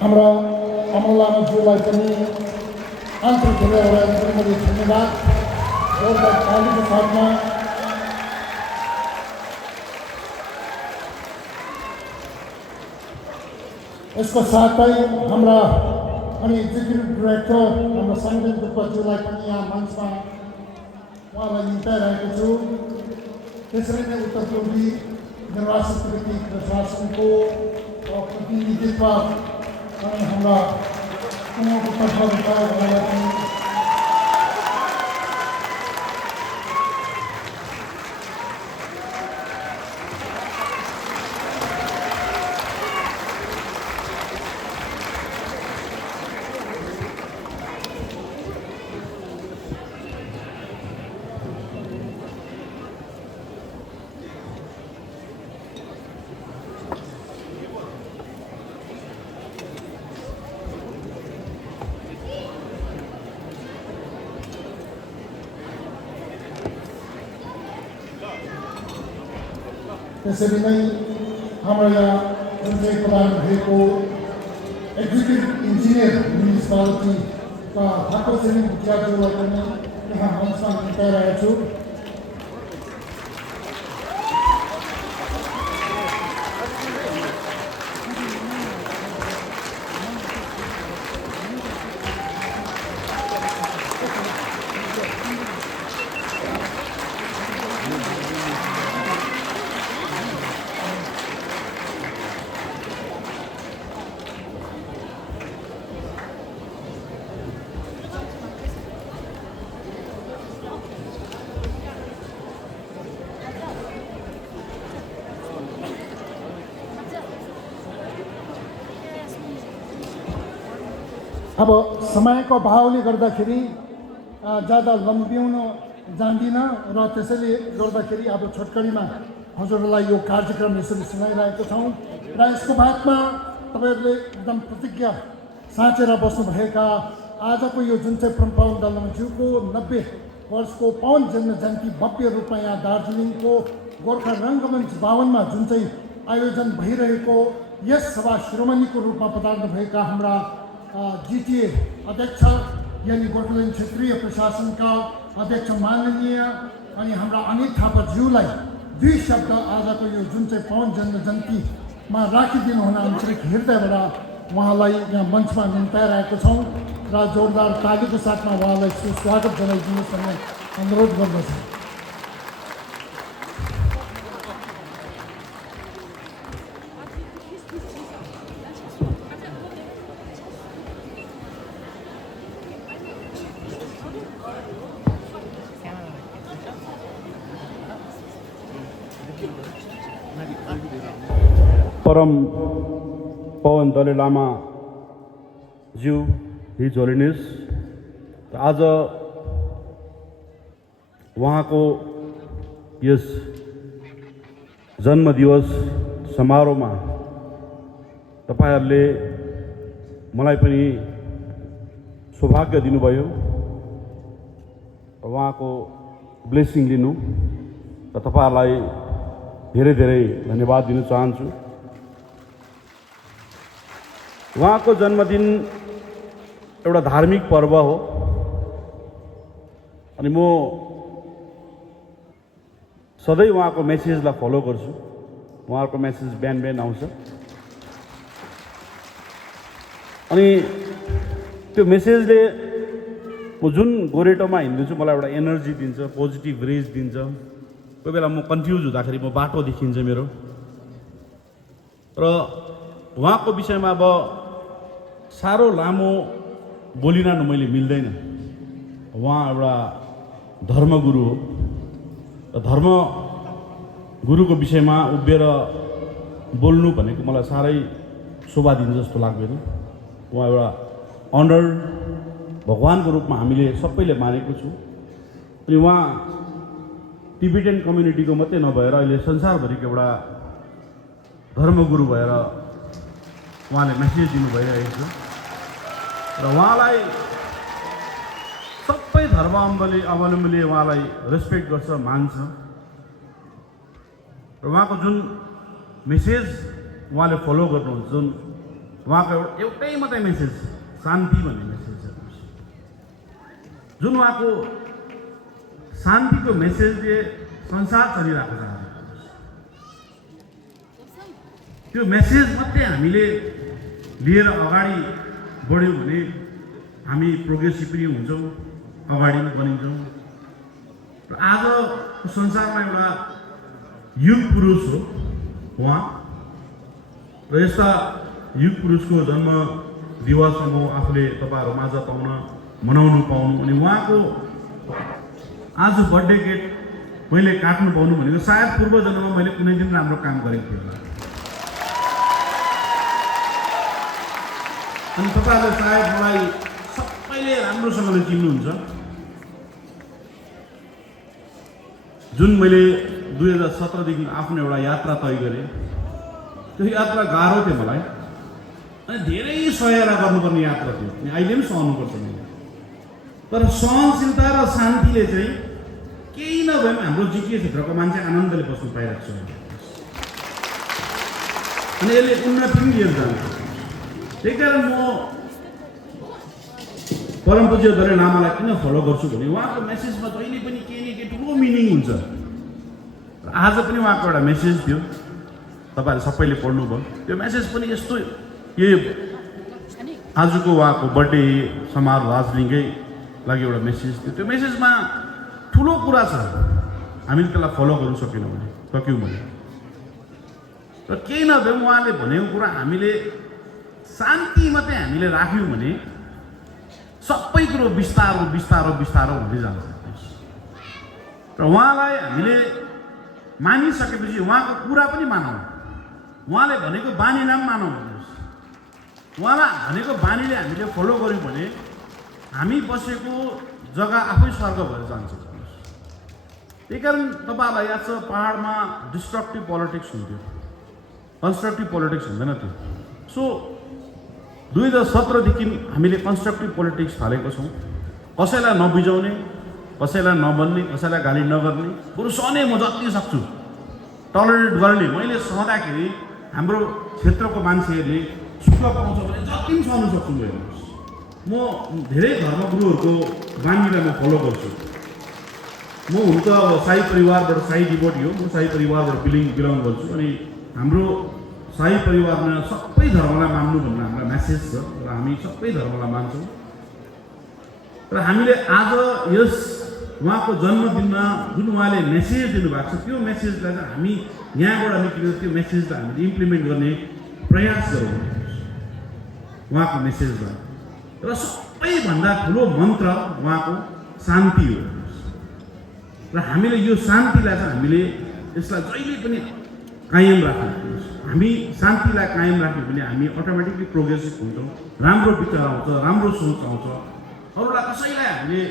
हाम्रा अमल लामाज्यूलाई पनि आन्तरिक हृदयबाट धन्यवाद। जोरदार तालीको साथमा यसको साथै हाम्रा अनि एक्जिक्युटिभ डाइरेक्टर हाम्रो सङ्गठन गुप्ताज्यूलाई पनि यहाँ मञ्चमा उहाँलाई निम्ताइरहेको छु। त्यसरी नै उत्तर पूर्वी निर्वाचन समिति प्रशासनको प्रतिनिधित्व अनि हाम्रा उनीहरूको तर्फबाट उहाँलाई पनि त्यसरी नै हाम्रो यहाँ जुन चाहिँ प्रदान भएको एक्जिक्युटिभ इन्जिनियर म्युनिसिपालिटीका ठाकुर श्रेणी मुखियाज्यूलाई पनि यहाँ मञ्चमा निम्ताइरहेको छु। अब समयको अभावले गर्दाखेरि ज्यादा लम्ब्याउन जान्दिनँ र त्यसैले गर्दाखेरि अब छोटकरीमा हजुरहरूलाई यो कार्यक्रम यसरी सुनाइरहेको छौँ र यसको बादमा तपाईँहरूले एकदम प्रतिज्ञा साँचेर बस्नुभएका आजको यो जुन चाहिँ पवन दलज्यूको 90 वर्षको पवन जन्म जयन्ती भव्य रूपमा यहाँ दार्जिलिङको गोर्खा रङ्गमञ्च भवनमा जुन चाहिँ आयोजन भइरहेको यस सभा शिरोमणिको रूपमा पधार्नुभएका हाम्रा जिटिए अध्यक्ष यानी गोर्खाल्यान्ड क्षेत्रीय प्रशासनका अध्यक्ष माननीय अनि हाम्रा अनित थापाज्यूलाई दुई शब्द आजको यो जुन चाहिँ पवन जन्म जयन्तीमा राखिदिनु हुन आन्तरिक हृदयबाट उहाँलाई यहाँ मञ्चमा निम्ताइरहेको छौँ र जोरदार तालीको साथमा उहाँलाई सुस्वागत जनाइदिनुहोस् भन्ने अनुरोध गर्दछु। परम पवन दले लामा ज्यू हिज होलिनेस आज उहाँको यस जन्मदिवस समारोहमा तपाईहरुले मलाई पनि सौभाग्य दिनुभयो। उहाँको ब्लेसिङ लिनु र तपाईहरुलाई धेरै धेरै धन्यवाद दिन चाहन्छु। उहाँको जन्मदिन एउटा धार्मिक पर्व हो अनि म सधैँ उहाँको मेसेजलाई फलो गर्छु। उहाँको मेसेज बिहान बिहान आउँछ अनि त्यो मेसेजले म जुन गोरेटोमा हिँड्छु मलाई एउटा एनर्जी दिन्छ, पोजिटिभ रेज दिन्छ। कोही बेला म कन्फ्युज हुँदाखेरि म बाटो देखिन्छ मेरो र उहाँको विषयमा अब साह्रो लामो बोलिरहनु मैले मिल्दैन। उहाँ एउटा धर्मगुरु हो र धर्मगुरुको विषयमा उभिएर बोल्नु भनेको मलाई साह्रै शोभा दिन्छ जस्तो लाग्दैन। उहाँ एउटा अनर भगवानको रूपमा हामीले सबैले मानेको छु अनि उहाँ टिबेटन कम्युनिटीको मात्रै नभएर अहिले संसारभरिको एउटा धर्मगुरु भएर उहाँले मेसेज दिनु भइरहेको छ र उहाँलाई सबै धर्मावलम्बीले उहाँलाई रेस्पेक्ट गर्छ, मान्छ र उहाँको जुन मेसेज उहाँले फलो गर्नुहुन्छ, जुन उहाँको एउटै मात्रै मेसेज, शान्ति भन्ने मेसेज छ, जुन उहाँको शान्तिको मेसेजले संसार चलिरहेको छ। त्यो मेसेज मात्रै हामीले लिएर अगाडि बढ्यौँ भने हामी प्रोग्रेसिभ पनि हुन्छौँ, अगाडि पनि बनिन्छौँ। र आजको संसारमा एउटा युग पुरुष हो उहाँ, र यस्ता युग पुरुषको जन्म दिवस म आफूले तपाईँहरू माझ मनाउनु पाउनु, अनि उहाँको आज बर्थडे केक मैले काट्नु पाउनु भनेको सायद पूर्व जन्ममा मैले कुनै दिन राम्रो काम गरेको थिएँ। अनि तपाईँहरूले सायद मलाई सबैले राम्रोसँगले चिन्नुहुन्छ। जुन मैले 2017 देखि आफ्नो एउटा यात्रा तय गरेँ, त्यो यात्रा गाह्रो थियो मलाई, अनि धेरै सहायता गर्नुपर्ने यात्रा थियो, अनि अहिले पनि सहनुपर्छ मैले। तर सहनशीलता र शान्तिले चाहिँ केही नभए पनि हाम्रो जिटिए क्षेत्रको मान्छे आनन्दले बस्नु पाइरहेको छ, अनि यसले उन्नति पनि लिएर जान्छ। त्यही कारण म परम पूज्य दलाई लामालाई किन फलो गर्छु भने उहाँको मेसेजमा जहिले पनि केही न केही ठुलो मिनिङ हुन्छ। आज पनि उहाँको एउटा मेसेज थियो, तपाईँहरू सबैले पढ्नुभयो। त्यो मेसेज पनि यस्तो, यही आजको उहाँको बर्थडे समारोह दार्जिलिङकै लागि एउटा मेसेज थियो। त्यो मेसेजमा ठुलो कुरा छ, हामीले त्यसलाई फलो गर्नु सक्यौँ भने। र केही नभए पनि उहाँले भनेको कुरा हामीले शान्ति मात्रै हामीले राख्यौँ भने सबै कुरो बिस्तारो बिस्तारो बिस्तारो हुँदै जान्छ। र उहाँलाई हामीले मानिसकेपछि उहाँको कुरा पनि मानौँ, उहाँले भनेको बानी नाम मानौँ। उहाँलाई भनेको बानीले हामीले फलो गऱ्यौँ भने हामी बसेको जग्गा आफै स्वर्ग भएर जान्छ। त्यही कारण तपाईँहरूलाई याद छ, पहाडमा डिस्ट्रक्टिभ पोलिटिक्स हुन्थ्यो, कन्स्ट्रक्टिभ पोलिटिक्स हुँदैन थियो। सो 2017 देखि हामीले कन्स्ट्रक्टिभ पोलिटिक्स थालेको छौँ। कसैलाई नबिजाउने, कसैलाई नबन्ने, कसैलाई गाली नगर्ने, बरु सहने म जति सक्छु टलरेट गर्ने। मैले सहँदाखेरि हाम्रो क्षेत्रको मान्छेहरूले सुख पाउँछ भने जति पनि सहनु सक्छु। म धेरै धर्मगुरुहरूको बानीलाई म फलो गर्छु। म हुन त अब साई परिवारबाट, साई डिभोटी हो, म साई परिवारबाट बिलङ गर्छु। अनि हाम्रो साई परिवारमा सबै धर्मलाई मान्नु भन्ने हाम्रो मेसेज छ, र हामी सबै धर्मलाई मान्छौँ। र हामीले आज यस उहाँको जन्मदिनमा जुन उहाँले मेसेज दिनुभएको छ, त्यो मेसेजलाई चाहिँ हामी यहाँबाट निक्लेर त्यो मेसेजलाई हामीले इम्प्लिमेन्ट गर्ने प्रयास गरौँ उहाँको मेसेजलाई। र सबैभन्दा ठुलो मन्त्र उहाँको शान्ति हो, र हामीले यो शान्तिलाई चाहिँ हामीले यसलाई जहिले पनि कायम राख्नु। हामी शान्तिलाई कायम राख्यौँ भने हामी अटोमेटिकली प्रोग्रेसिभ हुन्छौँ, राम्रो विचार आउँछ, राम्रो सोच आउँछ। अरूलाई कसैलाई हामीले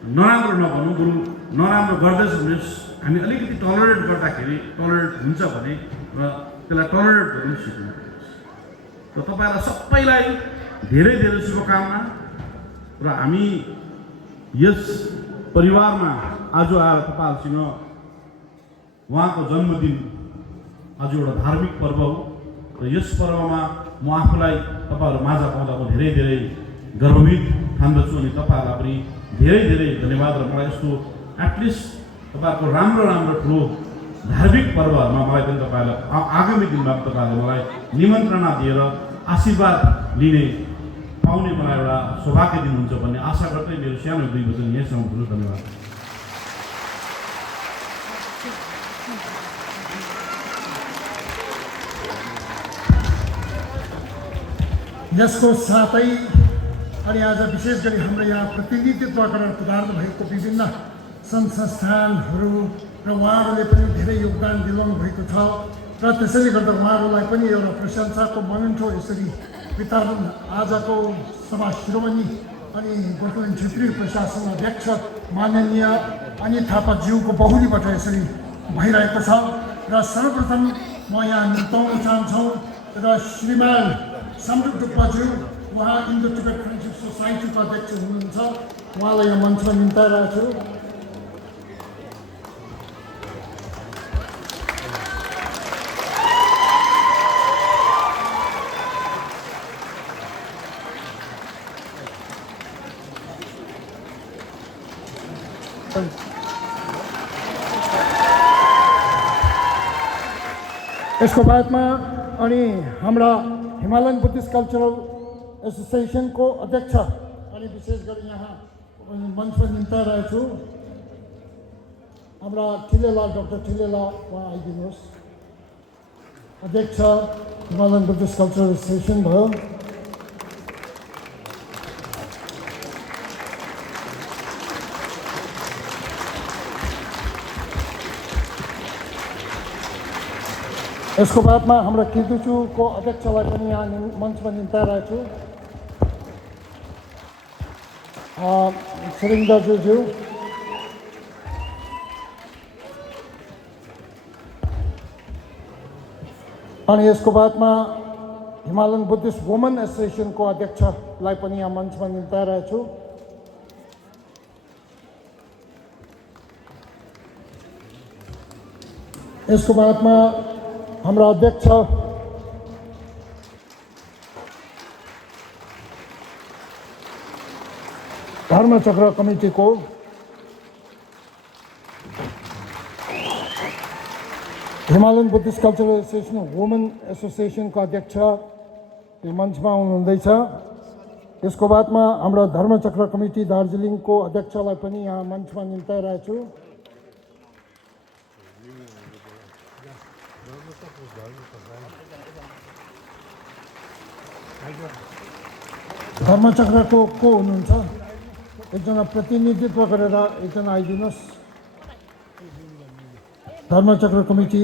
नराम्रो नभनौँ, बरु नराम्रो गर्दैछ भने हामी अलिकति टलरेट गर्दाखेरि टलरेट हुन्छ भने र त्यसलाई टलरेट गर्नु सिक्नु। र तपाईँहरूलाई सबैलाई धेरै धेरै शुभकामना। र हामी यस परिवारमा आज आएर तपाईँहरूसँग उहाँको जन्मदिन आज एउटा धार्मिक पर्व हो, र यस पर्वमा म आफूलाई तपाईँहरू माझ पाउँदा म धेरै धेरै गर्वित ठान्दछु। अनि तपाईँहरूलाई पनि धेरै धेरै धन्यवाद। र मलाई यस्तो एटलिस्ट तपाईँहरूको राम्रो राम्रो ठुलो धार्मिक पर्वहरूमा मलाई पनि तपाईँहरूलाई आगामी दिनमा तपाईँहरूले मलाई निमन्त्रणा दिएर आशीर्वाद लिने पाउने मलाई एउटा सौभाग्य दिनुहुन्छ भन्ने आशा गर्दै मेरो सानो 2 वचन यहीँ समाप्त। धन्यवाद। यसको साथै अनि आज विशेष गरी हाम्रो यहाँ प्रतिनिधित्व गरेर पदार्थ भएको विभिन्न सङ्घ संस्थानहरू र उहाँहरूले पनि धेरै योगदान दिलाउनु भएको छ, र त्यसैले गर्दा उहाँहरूलाई पनि एउटा प्रशंसाको ममेन्टो यसरी वितरण आजको सभा शिरोमणि अनि गोर्खाल्यान्ड क्षेत्रीय प्रशासन अध्यक्ष माननीय अनित थापाज्यूको बहुलीबाट यसरी भइरहेको छ। र सर्वप्रथम म यहाँ निम्ताउन चाहन्छौँ र श्रीमान सम्रुख डुक्पाज्यू, उहाँ इन्डो टिबेट फ्रेन्डसिप सोसाइटीको अध्यक्ष हुनुहुन्छ, उहाँलाई यो मञ्चमा निम्ताइरहेको छु। यसको बादमा अनि हाम्रा हिमालयन बुद्धिस्ट कल्चरल एसोसिएसनको अध्यक्ष अनि विशेष गरी यहाँ मञ्चमा निम्ताइरहेको छु हाम्रा ठिलेला डाक्टर ठिलेला उहाँ आइदिनुहोस् अध्यक्ष हिमालयन बुद्धिस्ट कल्चरल एसोसिएसन भयो यसको बादमा हाम्रो किर्दुचुको अध्यक्षलाई पनि यहाँ मञ्चमा निम्ताइरहेको छु सुरिन्दरज्यू अनि यसको बादमा हिमालयन बुद्धिस्ट वुमन एसोसिएसनको अध्यक्षलाई पनि यहाँ मञ्चमा निम्ताइरहेको छु यसको बादमा हाम्रा अध्यक्ष धर्मचक्र कमिटीको Himalayan Buddhist cultural association woman एसोसिएसनको अध्यक्ष मञ्चमा हुनुहुँदैछ यसको बादमा हाम्रो धर्मचक्र कमिटी दार्जिलिङको अध्यक्षलाई पनि यहाँ मञ्चमा निम्ताइरहेको छु धर्मचक्रको को हुनुहुन्छ एकजना प्रतिनिधित्व गरेर एकजना आइदिनुहोस् धर्मचक्र कमिटी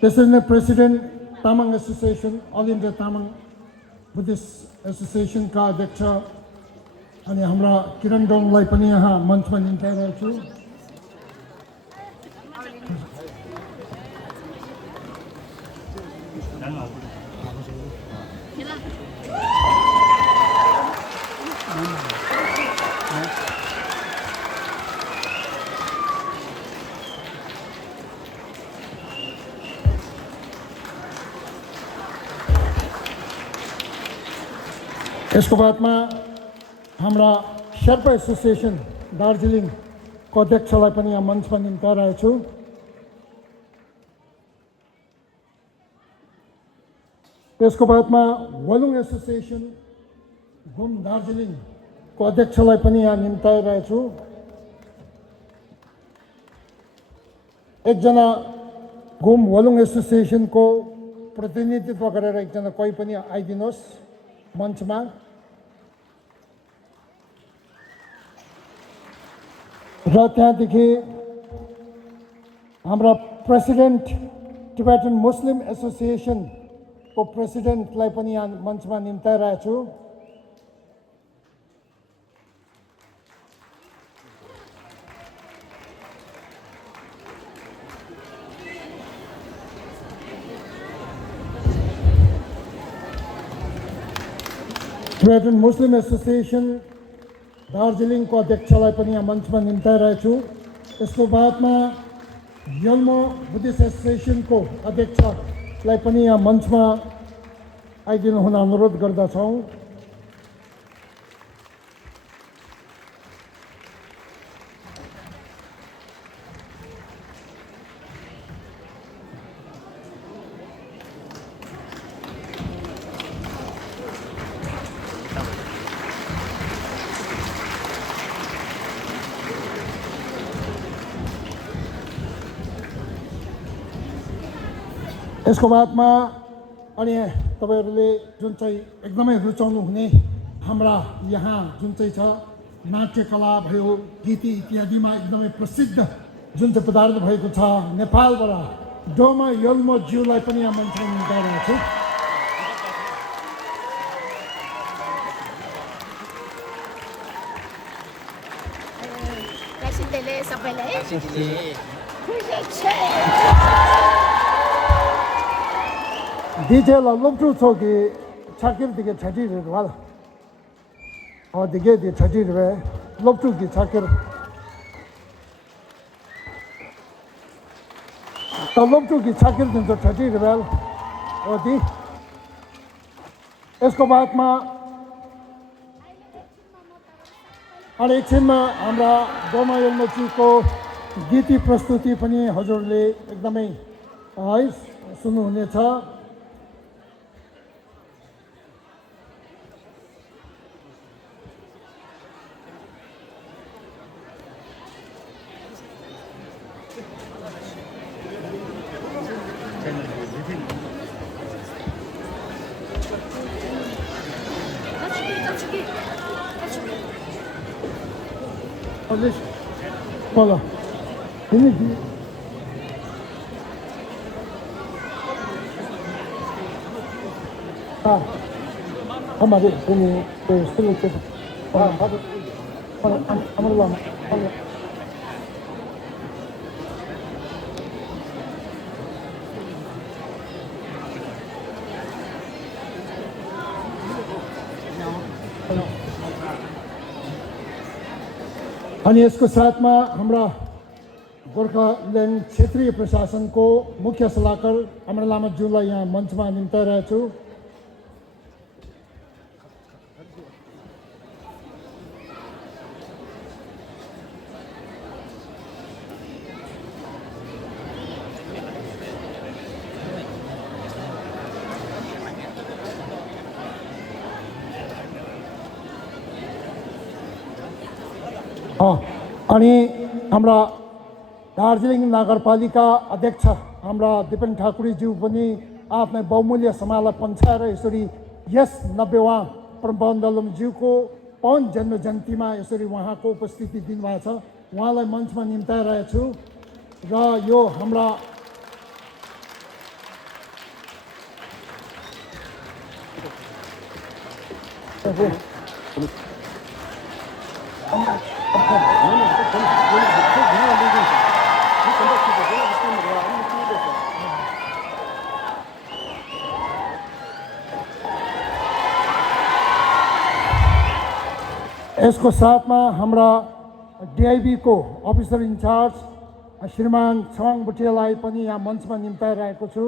त्यसरी नै president Tamang association all India Tamang Buddhist एसोसिएसनका अध्यक्ष अनि हाम्रा किरण डोङलाई पनि यहाँ मञ्चमा निम्ताइरहेको छु यसको बादमा हाम्रा शेर्पा एसोसिएसन दार्जिलिङको अध्यक्षलाई पनि यहाँ मञ्चमा निम्ताइरहेको छु त्यसको बादमा वलुङ एसोसिएसन घुम दार्जिलिङको अध्यक्षलाई पनि यहाँ निम्ताइरहेको छु एकजना घुम वलुङ एसोसिएसनको प्रतिनिधित्व गरेर एकजना कोही पनि आइदिनुहोस् मञ्चमा र त्यहाँदेखि हाम्रा प्रेसिडेन्ट टिबेटन मुस्लिम एसोसिएसनको प्रेसिडेन्टलाई पनि यहाँ मञ्चमा निम्ताइरहेको छु टिबेटन मुस्लिम एसोसिएसन दार्जिलिङको अध्यक्षलाई पनि यहाँ मञ्चमा निम्ताइरहेको छु यसको बादमा यल्मो बुद्धिस्ट एसोसिएसनको अध्यक्षलाई पनि यहाँ मञ्चमा आइदिनु हुन अनुरोध गर्दछौँ यसको बादमा अनि तपाईहरुले जुन चाहिँ एकदमै रुचाउनु हुने हाम्रा यहाँ जुन चाहिँ छ नाट्यकला भयो गीति इत्यादिमा एकदमै प्रसिद्ध जुन चाहिँ पदार्थ भएको छ नेपालबाट डोमा यल्मो ज्यूलाई पनि यहाँ मञ्चमा निम्ताइरहेको छु प्रेसिडेन्टले सबैलाई 디테일 롭주 속이 찾기를 되게 찾지를 와. 되게 되게 찾지를 왜 롭주기 찾기를. 또 롭주기 찾기를 좀 찾지를 왜 어디? इसको बाद में अनि एकछिनमा हाम्रा दोमा यल्मचीको गीती प्रस्तुति पनि हजुरले एकदमै है सुन्नुहुनेछ। Voilà. Ah, hamaरे ini sulit itu. Amal lama. अनि यसको साथमा हाम्रा गोर्खाल्यान्ड क्षेत्रीय प्रशासनको मुख्य सल्लाहकार अमर लामाज्यूलाई यहाँ मञ्चमा निम्ताइरहेछु। अनि हाम्रा दार्जिलिङ नगरपालिका अध्यक्ष हाम्रा दिपेन ठाकुरीज्यू पनि आफ्नै बहुमूल्य समयलाई पन्छाएर यसरी यस 90वां प्रबन्धलमज्यूको पवन जन्म जयन्तीमा यसरी उहाँको उपस्थिति दिनुभएको छ। उहाँलाई मञ्चमा निम्ताइरहेछु र यो हाम्रा यसको साथमा हाम्रा डिआइबी को अफिसर इन्चार्ज श्रीमान छवाङ भुटियालाई पनि यहाँ मञ्चमा निम्ताइरहेको छु।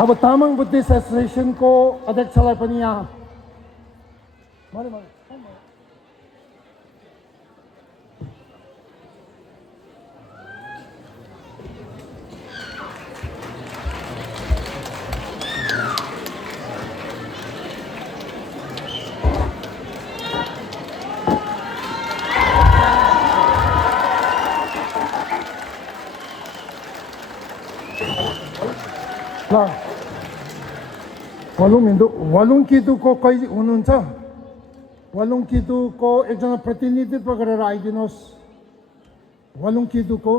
अब तामाङ बुद्धिस्ट एसोसिएसनको अध्यक्षलाई पनि यहाँ वलुङकिदुको कोही हुनुहुन्छ? वलुङकिदुको एकजना प्रतिनिधित्व गरेर आइदिनुहोस्। वलुङकिदुको